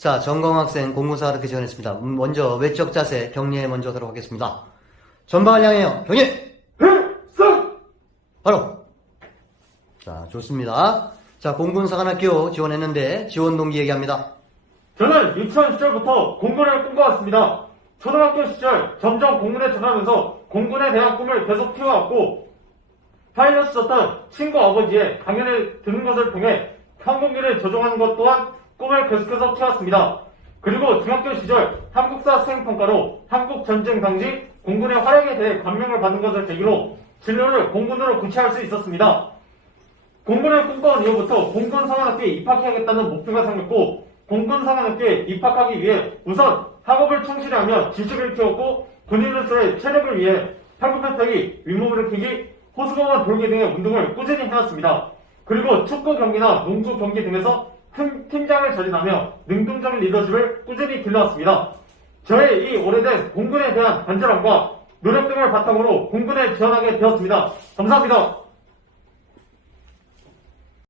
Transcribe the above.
자, 전광학생 공무사 가르치 지원했습니다. 음, 먼저 외적 자세 격리에 먼저 들어가겠습니다. 전방을 향해요. 격리! 필승! 바로! 자, 좋습니다. 자, 공군사관학교 지원했는데 지원 동기 얘기합니다. 저는 유치원 시절부터 공군을 꿈꿔왔습니다. 초등학교 시절 점점 공군에 전하면서 공군에 대한 꿈을 계속 키워왔고 파일럿이었던 친구 아버지의 강연을 듣는 것을 통해 항공기를 조종하는 것 또한 꿈을 계속해서 키웠습니다. 그리고 중학교 시절 한국사 수행평가로 한국전쟁 당시 공군의 활약에 대해 감명을 받는 것을 계기로 진로를 공군으로 구체할 수 있었습니다. 공군을 꿈꿔온 이후부터 공군사관학교에 입학해야겠다는 목표가 생겼고 공군사관학교에 입학하기 위해 우선 학업을 충실히 하며 지식을 키웠고 군인으로서의 체력을 위해 팔굽혀 펴기, 윗몸을 키기, 호수공원 돌기 등의 운동을 꾸준히 해왔습니다. 그리고 축구 경기나 농구 경기 등에서 팀, 팀장을 자진하며 능동적인 리더십을 꾸준히 길러왔습니다. 저의 이 오래된 공군에 대한 간절함과 노력 등을 바탕으로 공군에 지원하게 되었습니다. 감사합니다.